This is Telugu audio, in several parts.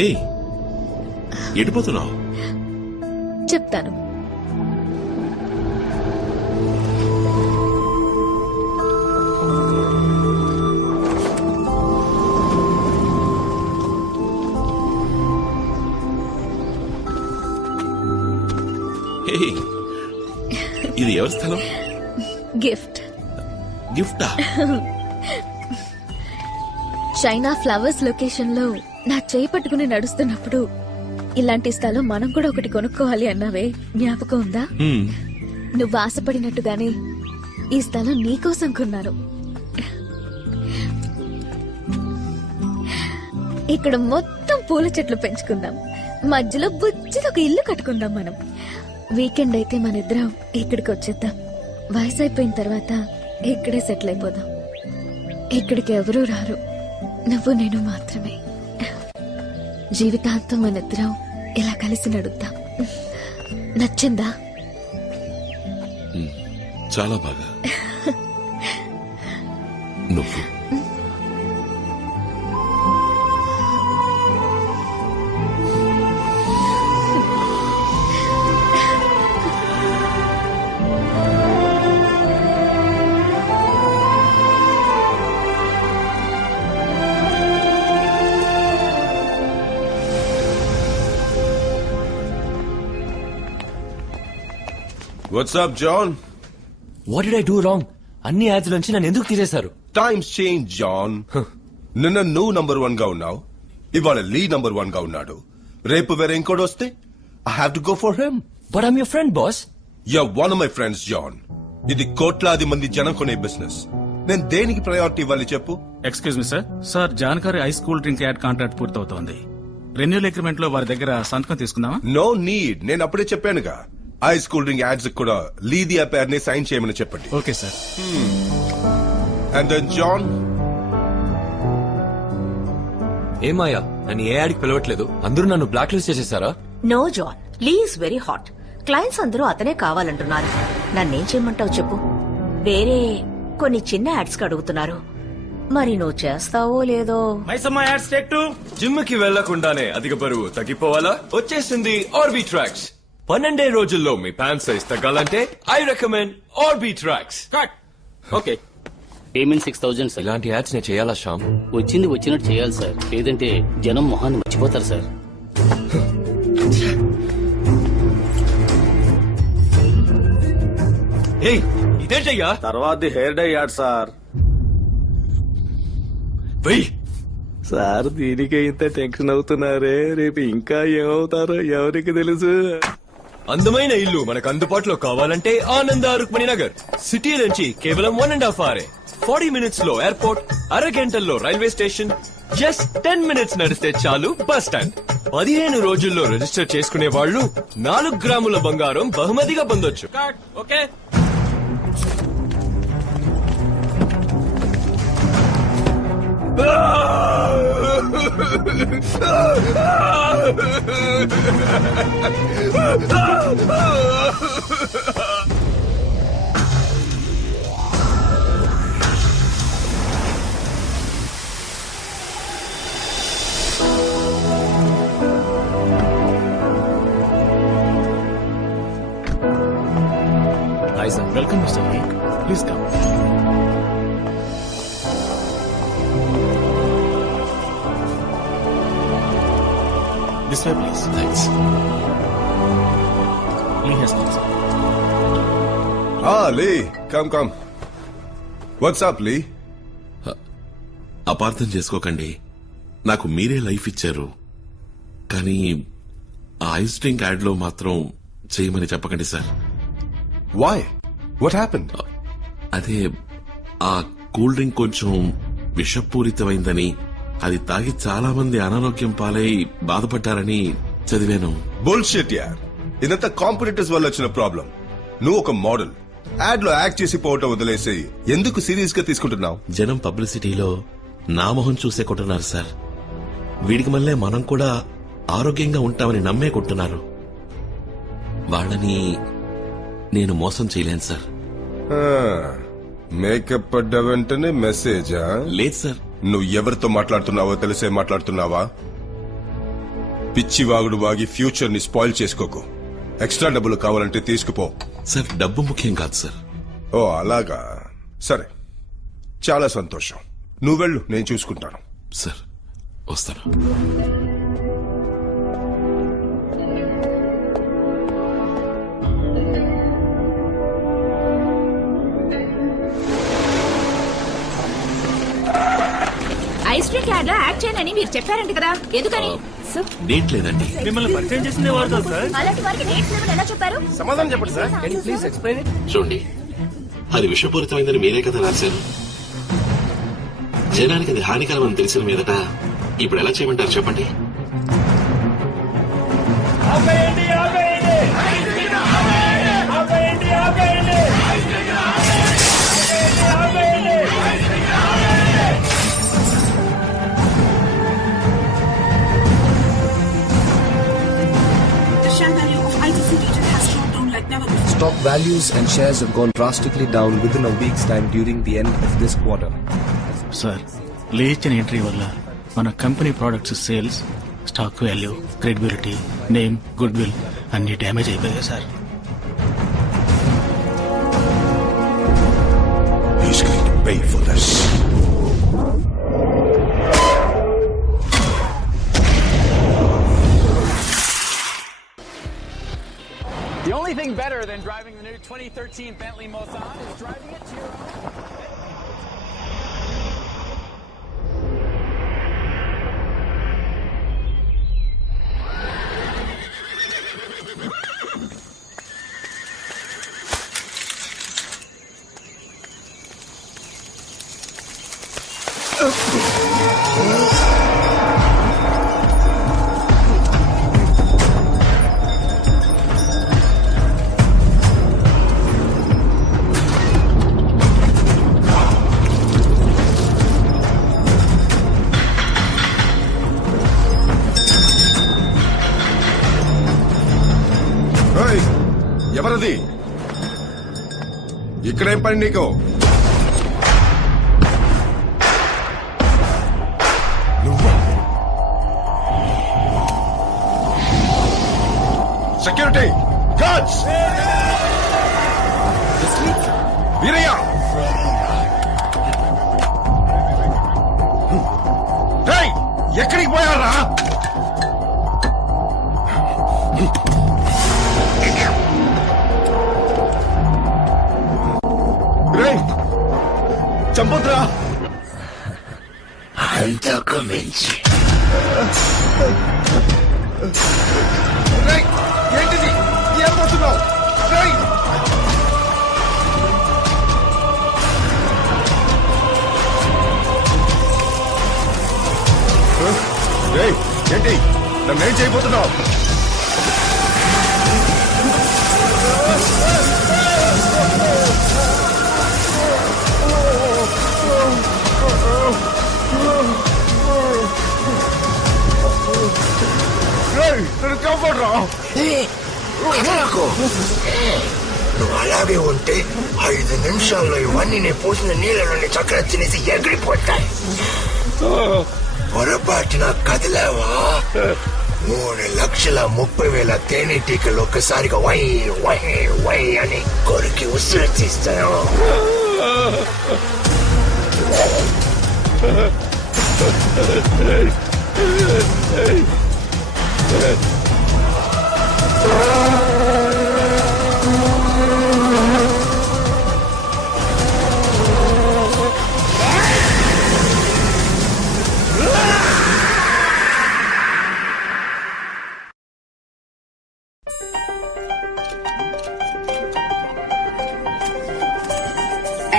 ఏయ్, ఎడిపోతున్నావు? చెప్తాను. ఏయ్, ఇది ఎవరి స్థలం? గిఫ్ట్. గిఫ్టా? చైనా ఫ్లవర్స్ లొకేషన్ లో నా చేయి పట్టుకుని నడుస్తున్నప్పుడు ఇలాంటి స్థలం మనం కూడా ఒకటి కొనుక్కోవాలి అన్నావే, జ్ఞాపకం ఉందా? నువ్వు ఆశపడినట్టుగానే ఈ స్థలం నీకోసం కొన్నాను. ఇక్కడ మొత్తం పూల చెట్లు పెంచుకుందాం, మధ్యలో బుజ్జిగా ఒక ఇల్లు కట్టుకుందాం. మనం వీకెండ్ అయితే మన ఇద్దరం ఇక్కడికి వచ్చేద్దాం. వయసు అయిపోయిన తర్వాత ఇక్కడే సెటిల్ అయిపోదాం. ఇక్కడికి ఎవరూ రారు, నువ్వు నేను మాత్రమే. జీవితాంతం మన ఇద్దరం ఇలా కలిసి నడుద్దాం. నచ్చిందా? చాలా బాగా. నువ్వు What's up, John? What did I do wrong? అన్ని యాడ్స్ నుంచి నన్ను ఎందుకు తీసేశారు? Times change, John. నిన్న నువ్వు నంబర్ 1 గా ఉన్నావు, ఇవాళ లీ నంబర్ 1 గా ఉన్నాడు. రేపు వేరే ఇంకోటి వస్తే I have to go for him. But I'm your friend, boss. You're one of my friends, John. ఇది కోట్లాది మంది జనం కొనే బిజినెస్. నేను దేనికి ప్రయారిటీ ఇవ్వాలి చెప్పు? Excuse me sir. సార్ జాన్కారీ ice cool drink ad contract పూర్తవుతోంది. రెన్యూల్ అగ్రిమెంట్ లో వారి దగ్గర సంతకం తీసుకుందామా? No need. నేను అప్పుడే చెప్పానుగా, ఐస్ కూల్ డ్రింక్ యాడ్స్ కూడా లీది ఆ పేరుని సైన్ చేయమని చెప్పండి. Okay sir. And then John, ఏమాయా, నన్ను ఏ యాడ్కి పిలవట్లేదు, అందరూ నన్ను బ్లాక్ లిస్ట్ చేసేసారా? No John, Lee is very hot. Clients అందరూ అతనే కావాలంటున్నారు. నన్నేం చేయమంటావు చెప్పు? వేరే కొన్ని చిన్న యాడ్స్ కి అడుగుతున్నారు, మరి నువ్వు చేస్తావో లేదో. జిమ్ కి వెళ్లకుండానే అధిక బరువు తగ్గిపోవాలా? వచ్చేసింది ఆర్బీ ట్రాక్స్. 12 రోజుల్లో మీ ప్యాంట్ సైజ్ తగ్గాలంటే I recommend RB tracks. Okay, payment 6,000 sir. ఇలాంటి యాడ్స్ నేను చేయాలా శ్యామ్? వచ్చింది వచ్చినట్టు చేయాలి సార్, లేదంటే జనం మొహాన్ని మర్చిపోతారు సార్. ఏయ్, ఇదేంటయ్యా? తర్వాత హెయిర్ డై యాడ్ సార్. వెయ్ సార్, దీనికి ఇంత టెన్షన్ అవుతున్నారే, రేపు ఇంకా ఏమవుతారో ఎవరికి తెలుసు. అందమైన ఇల్లు మనకు అందుబాటులో కావాలంటే ఆనంద రుక్మిణి నగర్. సిటీ నుంచి కేవలం 1.5 hours. 40 minutes లో ఎయిర్పోర్ట్, అరగంటల్లో రైల్వే స్టేషన్, జస్ట్ 10 minutes నడిస్తే చాలు బస్ స్టాండ్. 15 రోజుల్లో రిజిస్టర్ చేసుకునే వాళ్ళు 4 గ్రాముల బంగారం బహుమతిగా పొందొచ్చు. Okay, hi sir, welcome Mister Lee, please come. This way, please. Thanks. Lee has come, sir. Lee, come. What's up Lee? అపార్థం చేసుకోకండి, నాకు మీరే లైఫ్ ఇచ్చారు, కానీ ఆ ఐస్ డ్రింక్ యాడ్ లో మాత్రం చేయమని చెప్పకండి సార్. వై? What happened? అదే, ఆ కూల్ డ్రింక్ కొంచెం విషపూరితమైందని, అది తాగి చాలా మంది అనారోగ్యం పాలై బాధపడ్డారని చదివాను. బుల్షిట్ యార్. ఇదంతా కాంపిటీటర్స్ వల్ల వచ్చిన ప్రాబ్లం. నువ్వు ఒక మోడల్, యాడ్ లో యాక్ట్ చేసి పోవటం వదిలేసి ఎందుకు సీరియస్ గా తీసుకుంటున్నావు? జనం పబ్లిసిటీలో నా మొహం చూసే కొంటున్నారు సార్. వీడికి మళ్ళీ మనం కూడా ఆరోగ్యంగా ఉంటామని నమ్మే కొంటున్నారు. వాళ్ళని నేను మోసం చేయలేను సార్. మేకప్ పడ్డ వెంటనే మెసేజా? లేదు సార్. నువ్వు ఎవరితో మాట్లాడుతున్నావో తెలిసే మాట్లాడుతున్నావా? పిచ్చి వాగుడు వాగి ఫ్యూచర్ ని స్పాయిల్ చేసుకోకు. ఎక్స్ట్రా డబ్బులు కావాలంటే తీసుకుపో. సార్ డబ్బు ముఖ్యం కాదు సార్. ఓ అలాగా, సరే చాలా సంతోషం. నువ్వు వెళ్ళు, నేను చూసుకుంటాను. సార్ వస్తాను. ఐస్ క్రీమ్ యాడ్ లో యాడ్ చేయనని మీరు చెప్పారంట కదా, ఎందుకని? డేట్ లేదండి. మిమ్మల్ని పరిచయం చేసిందే వారు కదా సార్. అలాంటి వారికి డేట్స్ లేవని ఎలా చెప్పారు? సమాధానం చెప్పండి సార్. చూడండి, అది విషపూరితమైందని మీరే కదా రాశారు. జనానికి అది హానికరం అని తెలిసిన మీదట ఇప్పుడు ఎలా చేయమంటారు చెప్పండి. Stock values and shares have gone drastically down within a week's time during the end of this quarter. Sir, లేచిన ఎంట్రీ వల్ల మన company products sales, stock value, credibility, name, good will అన్ని డ్యామేజ్ అయిపోయాయి sir. He's going to pay for this. The only thing better than driving the new 2013 Bentley Mulsanne is driving it to your own. ఎవరది? ఇక్కడేం పని నీకు? నువ్వా? సెక్యూరిటీ గార్డ్స్, వీరయ్య, ఎక్కడికి పోయారా? చంపొద్దురా. అంతకు మించి ఏంటిది? ఏం పోతున్నావు? ఏంటి నన్నేం చేయబోతున్నావు? నువ్వు అలాగే ఉంటే 5 నిమిషాల్లో ఇవన్నీ నేను పోసిన నీళ్ళలోని చక్కెర తినేసి ఎగిరిపోతాయి. పొరపాటున కదిలేవా 3,30,000 తేనెటీకలు ఒక్కసారిగా వై వై వై అని కొరికి ఉసిరి తీస్తాను.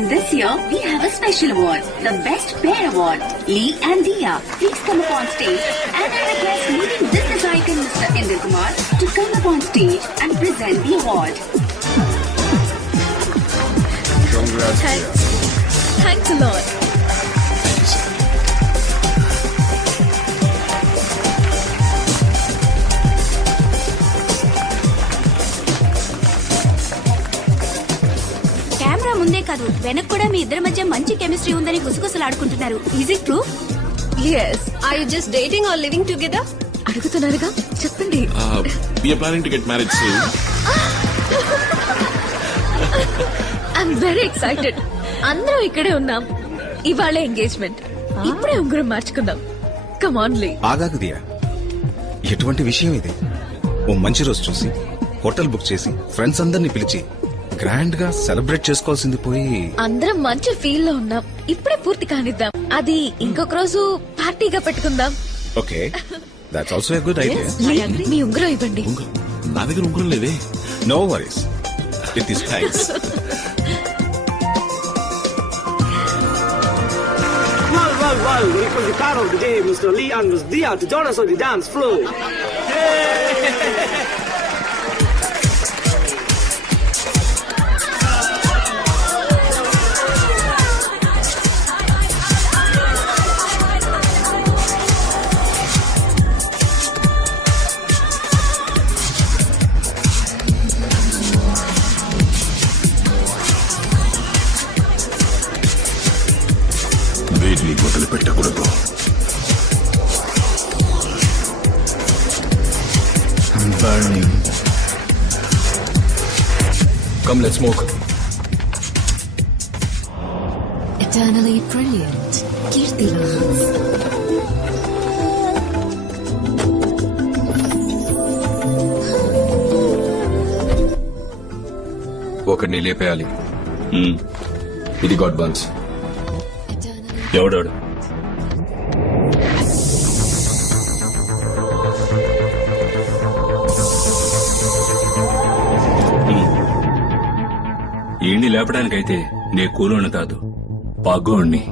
And this year, we have a special award, the Best Pair Award. Lee and Dia, please come up on stage, and I request leading business icon Mr. Indra Kumar to come up on stage and present the award. Thanks a lot. Camera ముందే కాదు, వెనక కూడా మీ ఇద్దరి మధ్య మంచి కెమిస్ట్రీ ఉందని గుసగుసలాడుకుంటున్నారు. Is it true? Yes. Are you just dating or living together? అడుగుతున్నారుగా చెప్పండి. We're planning to get marriage soon. I'm very excited. అందరం ఇక్కడే ఉన్నాం. ఇవాళే ఎంగేజ్మెంట్. ఇప్పుడే ఉంగరం మార్చుకుందాం. కమ్ ఆన్ లీ. ఆగాగు దియా, ఎటువంటి విషయం ఇది? ఓ మంచి రోజు చూసి హోటల్ బుక్ చేసి ఫ్రెండ్స్ అందరినీ పిలిచి గ్రాండ్ గా సెలబ్రేట్ చేసుకోవాల్సింది పోయి అందరం మంచి ఫీల్ లో ఉన్నాం. ఇప్పుడే పూర్తి కానిద్దాం. అది ఇంకొక రోజు పార్టీగా పెట్టుకుందాం. Okay, that's also a good idea. మీ ఉంగరం ఇవ్వండి. నా దగ్గర ఉంగరం లేదే. No worries, it is thanks. Well, it was the car of the day, Mr. Lee and Ms. Dia, to join us on the dance floor. వీటిని వదిలిపెట్టకూడదు. I'm burning. Come, let's smoke. Eternally brilliant. Kirti Lance. ఒకడిని లేపేయాలి. ఇది గాడ్ బన్స్. ఎవడాడు? ఈయన్ని లేపడానికైతే నే కూలోని కాదు, పగ్గోణ్ణి.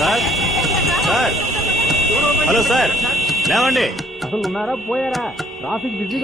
సార్ సార్ హలో సార్ లేవండి అసలు ఉన్నారా పోయారా ట్రాఫిక్ బిజీగా